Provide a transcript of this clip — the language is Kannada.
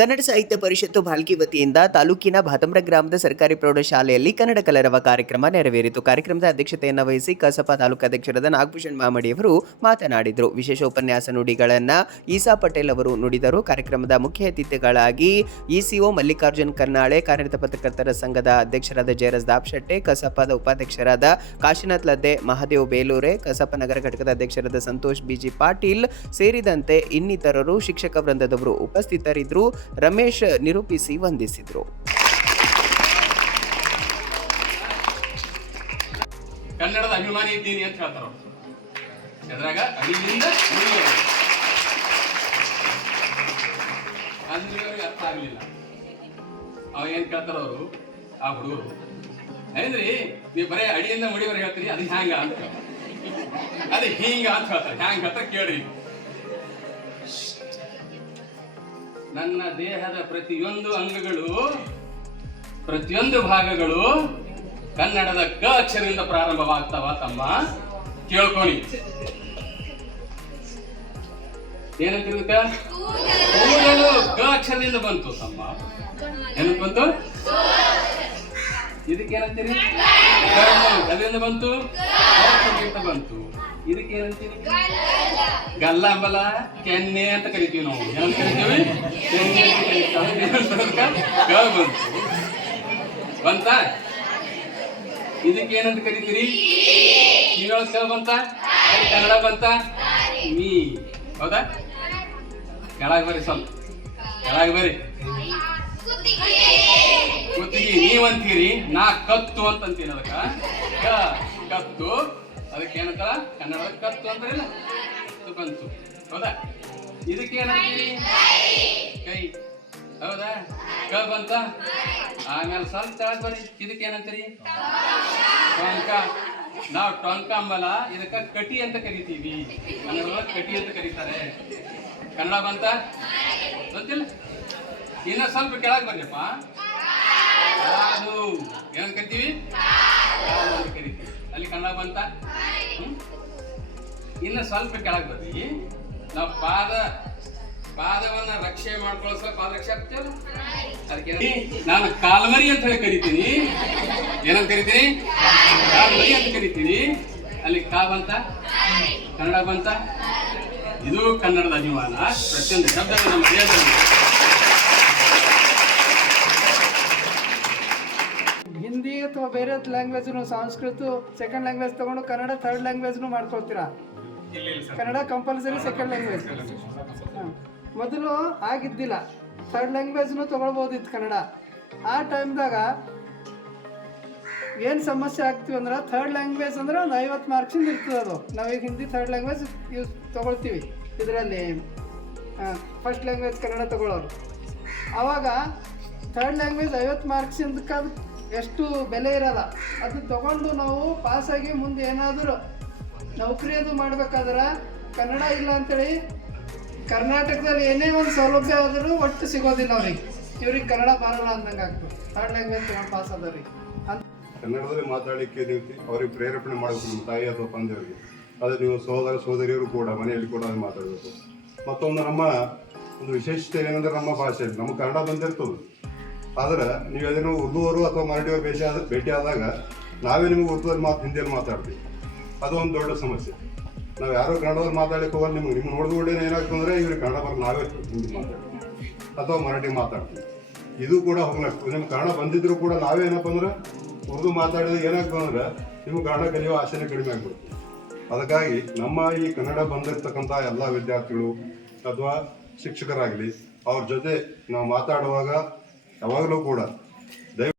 ಕನ್ನಡ ಸಾಹಿತ್ಯ ಪರಿಷತ್ತು ಭಾಲ್ಕಿ ವತಿಯಿಂದ ತಾಲೂಕಿನ ಭಾತಮ್ರ ಗ್ರಾಮದ ಸರ್ಕಾರಿ ಪ್ರೌಢಶಾಲೆಯಲ್ಲಿ ಕನ್ನಡ ಕಲರವ ಕಾರ್ಯಕ್ರಮ ನೆರವೇರಿತು. ಕಾರ್ಯಕ್ರಮದ ಅಧ್ಯಕ್ಷತೆಯನ್ನು ವಹಿಸಿ ಕಸಪ ತಾಲೂಕಾಧ್ಯಕ್ಷರಾದ ನಾಗಭೂಷಣ್ ಮಾಮಡಿಯವರು ಮಾತನಾಡಿದರು. ವಿಶೇಷ ಉಪನ್ಯಾಸ ನುಡಿಗಳನ್ನು ಈಸಾ ಪಟೇಲ್ ಅವರು ನುಡಿದರು. ಕಾರ್ಯಕ್ರಮದ ಮುಖ್ಯ ಅತಿಥಿಗಳಾಗಿ ಇಸಿಒ ಮಲ್ಲಿಕಾರ್ಜುನ್ ಕರ್ನಾಳೆ, ಕಾರ್ಯನಿರತ ಪತ್ರಕರ್ತರ ಸಂಘದ ಅಧ್ಯಕ್ಷರಾದ ಜಯರಾಜ್ ದಾಪ್ಶೆಟ್ಟೆ, ಕಸಪದ ಉಪಾಧ್ಯಕ್ಷರಾದ ಕಾಶಿನಾಥ್ ಲದ್ದೆ, ಮಹಾದೇವ್ ಬೇಲೂರೆ, ಕಸಪ ನಗರ ಘಟಕದ ಅಧ್ಯಕ್ಷರಾದ ಸಂತೋಷ್ ಬಿಜಿ ಪಾಟೀಲ್ ಸೇರಿದಂತೆ ಇನ್ನಿತರರು ಶಿಕ್ಷಕ ವೃಂದದವರು ಉಪಸ್ಥಿತರಿದ್ದರು. ರಮೇಶ್ ನಿರೂಪಿಸಿ ವಂದಿಸಿದರು. ಕನ್ನಡದ ಅಭಿಮಾನಿ ಇದ್ದೀನಿ ಅಂತ ಹೇಳ್ತಾರ. ಎದ್ರಾಗ ಅಡಿಯಿಂದ ಅರ್ಥ ಆಗ್ಲಿಲ್ಲ. ಅವ ಏನ್ ಕೇಳ್ತಾರ ಅವರು ಆ ಹುಡುಗರು, ಏನ್ರಿ ನೀವು ಬರೇ ಅಡಿಯಿಂದ ಮುಡಿವರೆಗೆ ಹೇಳ್ತೀರಿ, ಅದು ಹ್ಯಾಂಗ ಅಂತ, ಅದು ಹಿಂಗ ಅಂತ ಹೇಳ್ತಾರೆ. ಹ್ಯಾಂಗ ಹೇಳ್ತಾರೆ ಕೇಳ್ರಿ. ನನ್ನ ದೇಹದ ಪ್ರತಿಯೊಂದು ಅಂಗಗಳು, ಪ್ರತಿಯೊಂದು ಭಾಗಗಳು ಕನ್ನಡದ ಕ ಅಕ್ಷರದಿಂದ ಪ್ರಾರಂಭವಾಗ್ತಾವ ತಮ್ಮ, ಕೇಳ್ಕೊಳ್ಳಿ. ಏನಂತೀರಿ? ಕೂದಲು ಕ ಅಕ್ಷರದಿಂದ ಬಂತು ತಮ್ಮ. ಏನಂತ ಬಂತು? ಇದಕ್ಕೇನಂತೀರಿ? ಅದರಿಂದ ಬಂತು, ಬಂತು. ಇದಕ್ಕೇನಂತೀರಿ? ಗಲ್ಲ ಅಂಬಲ, ಕೆನ್ನೆ ಅಂತ ಕರಿತೀವಿ ನಾವು. ಏನಂತ ಕರಿತೀವಿ? ಕೆನ್ನೆ ಅಂತ ಕರಿತೀವಿ. ಬಂತ? ಇದಕ್ಕೇನಂತ ಕರಿತೀರಿ? ಕಿವಿಯೊಳಗ ಕ ಬಂತ, ಕನ್ನಡ ಬಂತ, ನೀ. ಹೌದಾ? ಕೆಳಗೆ ಬರ್ರಿ, ಸ್ವಲ್ಪ ಕೆಳಗೆ ಬರ್ರಿ. ಕುತ್ತಿಗೆ ನೀವಂತೀರಿ, ನಾ ಕತ್ತು ಅಂತಂತೀನಿ. ಅದಕ್ಕ ಕತ್ತು, ಅದಕ್ಕೇನಂತ ಕನ್ನಡದ ಕತ್ತು ಅಂತಾರಿಲ್ಲ, ಬಂತು. ಹೌದಾ? ಇದಕ್ಕೇನಂತೀರಿ? ಕೈ. ಹೌದಾ? ಕ ಬಂತ. ಆಮೇಲೆ ಸ್ವಲ್ಪ ಕೆಳಗೆ ಬರ್ರಿ. ಇದಕ್ಕೇನಂತೀರಿ? ಟೊಂಕ. ನಾವು ಟೊಂಕ ಅಂಬಲ್ಲ, ಇದಕ್ಕ ಕಟಿ ಅಂತ ಕರಿತೀವಿ. ಕನ್ನಡದೊಳಗ ಕಟಿ ಅಂತ ಕರೀತಾರೆ. ಕನ್ನಡ ಬಂತ? ಗೊತ್ತಿಲ್ಲ? ಇನ್ನ ಸ್ವಲ್ಪ ಕೆಳಗೆ ಬರ್ರಿಪ್ಪ. ಕಾಲು. ಏನಂತ ಕರಿತೀವಿ? ಕಾಲು ಅಂತ ಕರಿತೀವಿ. ಅಲ್ಲಿ ಕನ್ನಡ ಬಂತ? ಇನ್ನು ಸ್ವಲ್ಪ ಕೆಳಗೆ ಬರ್ರಿ. ನಾವು ಪಾದವನ್ನ ರಕ್ಷೆ ಮಾಡ್ಕೊಳ್ಳೋ ಪಾದ ರಕ್ಷೆ ಆಗ್ತೇವಲ್ಲ, ಅದಕ್ಕೆ ನಾನು ಕಾಲ್ಮರಿ ಅಂತ ಹೇಳಿ ಕರಿತೀನಿ. ಏನಂತ ಕರಿತೀನಿ? ಕಾಲ್ಮರಿ ಅಂತ ಕರಿತೀನಿ. ಅಲ್ಲಿ ಕಾ ಬಂತ, ಕನ್ನಡ ಬಂತ. ಇದು ಕನ್ನಡದ ಅಭಿಮಾನ. ಪ್ರತಿಯೊಂದು ಶಬ್ದಗಳು ನಮ್ಮ ದೇಹದಲ್ಲಿ. ಹಿಂದಿ ಅಥವಾ ಬೇರೆ ಲ್ಯಾಂಗ್ವೇಜ್ನು, ಸಂಸ್ಕೃತ ಸೆಕೆಂಡ್ ಲ್ಯಾಂಗ್ವೇಜ್ ತಗೊಂಡು ಕನ್ನಡ ಥರ್ಡ್ ಲ್ಯಾಂಗ್ವೇಜ್ನು ಮಾಡ್ಕೊಳ್ತೀರಾ? Kannada compulsory second language. ಮೊದಲು ಆಗಿದ್ದಿಲ್ಲ, ಥರ್ಡ್ ಲ್ಯಾಂಗ್ವೇಜ್ನು ತಗೊಳ್ಬೋದಿತ್ತು ಕನ್ನಡ. ಆ ಟೈಮ್ದಾಗ ಏನು ಸಮಸ್ಯೆ ಆಗ್ತೀವಿ ಅಂದ್ರೆ, ಥರ್ಡ್ ಲ್ಯಾಂಗ್ವೇಜ್ ಅಂದ್ರೆ ಒಂದು 50 ಮಾರ್ಕ್ಸಿಂದ ಇರ್ತದೆ. ಅದು ನಾವೀಗ ಹಿಂದಿ ಥರ್ಡ್ ಲ್ಯಾಂಗ್ವೇಜ್ ಯೂಸ್ ತೊಗೊಳ್ತೀವಿ. ಇದರಲ್ಲಿ ಫಸ್ಟ್ ಲ್ಯಾಂಗ್ವೇಜ್ ಕನ್ನಡ ತಗೊಳ್ಳೋರು. ಆವಾಗ ಥರ್ಡ್ ಲ್ಯಾಂಗ್ವೇಜ್ 50 ಮಾರ್ಕ್ಸಿಂದಕ್ಕೆ ಅದು ಎಷ್ಟು ಬೆಲೆ ಇರಲ್ಲ. ಅದು ತಗೊಂಡು ನಾವು ಪಾಸಾಗಿ ಮುಂದೆ ಏನಾದರೂ ನೌಕರಿ ಅದು ಮಾಡ್ಬೇಕಾದ್ರೆ ಕನ್ನಡ ಇಲ್ಲ ಅಂತೇಳಿ ಕರ್ನಾಟಕದಲ್ಲಿ ಏನೇ ಒಂದು ಸೌಲಭ್ಯ ಆದರೂ ಒಟ್ಟು ಸಿಗೋದಿಲ್ಲ ಅವ್ರಿಗೆ. ಇವ್ರಿಗೆ ಕನ್ನಡ ಬರಲ್ಲ ಅಂದಂಗೆ ಆಗ್ತದೆ. ಥರ್ಡ್ ಲ್ಯಾಂಗ್ವೇಜ್ ತಗೊಂಡು ಪಾಸ್ ಆದವ್ರಿಗೆ ಕನ್ನಡದಲ್ಲಿ ಮಾತಾಡಲಿಕ್ಕೆ ನೀವು ಅವ್ರಿಗೆ ಪ್ರೇರೇಪಣೆ ಮಾಡಬೇಕು, ನಿಮ್ಮ ತಾಯಿ ಅಥವಾ ತಂದೆಯವರಿಗೆ. ಅದು ನೀವು ಸಹೋದರ ಸಹೋದರಿಯರು ಕೂಡ ಮನೆಯಲ್ಲಿ ಕೂಡ ಅದು ಮಾತಾಡಬೇಕು. ಮತ್ತೊಂದು ನಮ್ಮ ಒಂದು ವಿಶೇಷತೆ ಏನಂದ್ರೆ, ನಮ್ಮ ಭಾಷೆ ನಮ್ಮ ಕನ್ನಡ ಬಂದಿರ್ತದೆ. ಆದ್ರೆ ನೀವು ಅದನ್ನು ಉರ್ದುವರು ಅಥವಾ ಮರಾಠಿಯವರು ಭೇಟಿ ಆದಾಗ ನಾವೇ ನಿಮಗೆ ಉರ್ದುದಲ್ಲಿ ಹಿಂದಿಯಲ್ಲಿ ಮಾತಾಡ್ತೀವಿ. ಅದು ಒಂದು ದೊಡ್ಡ ಸಮಸ್ಯೆ. ನಾವು ಯಾರೋ ಕನ್ನಡದಲ್ಲಿ ಮಾತಾಡಲಿಕ್ಕೆ ಹೋಗಲ್ಲ. ನಿಮ್ಗೆ ನೋಡಿದ ಏನಾಗ್ತದೆ ಅಂದರೆ, ಇವ್ರಿಗೆ ಕನ್ನಡ ಬರೋ ನಾವೇ ಹಿಂದಿ ಮಾತಾಡ್ತೀವಿ ಅಥವಾ ಮರಾಠಿ ಮಾತಾಡ್ತೀವಿ. ಇದು ಕೂಡ ಹೋಗ್ಲಾಗ್ತದೆ. ನಿಮ್ಗೆ ಕನ್ನಡ ಬಂದಿದ್ರು ಕೂಡ ನಾವೇನಪ್ಪ ಅಂದ್ರೆ ಉರ್ದು ಮಾತಾಡಿದ್ರೆ ಏನಾಗ್ತದೆ ಅಂದ್ರೆ ನಿಮ್ಗೆ ಕನ್ನಡ ಕಲಿಯೋ ಆಸೆನೇ ಕಡಿಮೆ ಆಗ್ಬಿಡ್ತದೆ. ಅದಕ್ಕಾಗಿ ನಮ್ಮ ಈ ಕನ್ನಡ ಬಂದಿರತಕ್ಕಂಥ ಎಲ್ಲ ವಿದ್ಯಾರ್ಥಿಗಳು ಅಥವಾ ಶಿಕ್ಷಕರಾಗಲಿ, ಅವ್ರ ಜೊತೆ ನಾವು ಮಾತಾಡುವಾಗ ಯಾವಾಗಲೂ ಕೂಡ